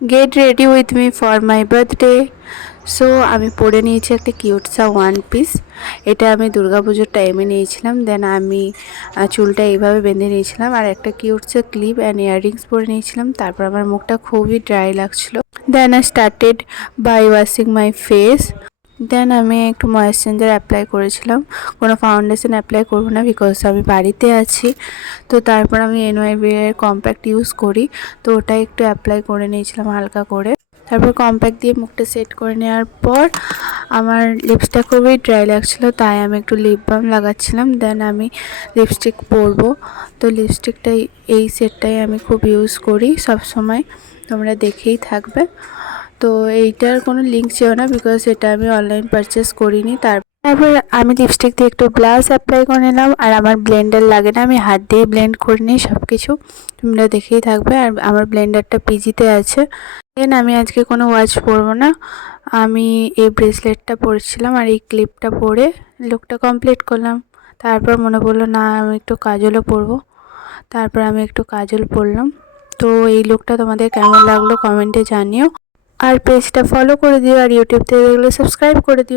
Get ready with me for my birthday. So আমি পরে নিয়েছি একটা কিউটসা ওয়ান পিস। এটা আমি দুর্গাপুজোর টাইমে নিয়েছিলাম। দেন আমি চুলটা এইভাবে বেঁধে নিয়েছিলাম আর একটা কিউটসা ক্লিপ অ্যান্ড ইয়াররিংস পরে নিয়েছিলাম। তারপর আমার মুখটা খুবই ড্রাই লাগছিলো। Then I started by washing my face. Then আমি একটু ময়েশ্চারাইজার অ্যাপ্লাই করেছিলাম, কোনো ফাউন্ডেশন অ্যাপ্লাই করবো না বিকজ আমি বাড়িতে আছি। তো তারপর আমি এনওয়াইবি এর কম্প্যাক্ট ইউজ করি, তো ওটা একটু অ্যাপ্লাই করে নিয়েছিলাম হালকা করে। তারপর কম্প্যাক্ট দিয়ে মুখটা সেট করে নেওয়ার পর আমার লিপসটা খুবই ড্রাই লাগছিলো, তাই আমি একটু লিপ বাম লাগাচ্ছিলাম। দেন আমি লিপস্টিক পরবো। তো লিপস্টিকটাই এই সেটটাই আমি খুব ইউজ করি সব সময়, তোমরা দেখেই থাকবে। তো এইটার কোনো লিঙ্ক ছিল না বিকজ এটা আমি অনলাইন পারচেস করিনি। তারপর আমি লিপস্টিক দিয়ে একটু ব্লাশ অ্যাপ্লাই করে নিলাম। আর আমার ব্লেন্ডার লাগে না, আমি হাত দিয়ে ব্লেন্ড করে নিই সব কিছু, তোমরা দেখেই থাকবে। আর আমার ব্লেন্ডারটা পিজিতে আছে। দেন আমি আজকে কোনো ওয়াচ পরবো না, আমি এই ব্রেসলেটটা পরেছিলাম আর এই ক্লিপটা পরে লুকটা কমপ্লিট করলাম। তারপর মনে পড়লো না আমি একটু কাজলও পরবো, তারপর আমি একটু কাজল পরলাম। তো এই লুকটা তোমাদের কেমন লাগলো কমেন্টে জানিও। আর পেজটা ফলো করে দিও আর ইউটিউব থেকে দেখলে সাবস্ক্রাইব করে দিও।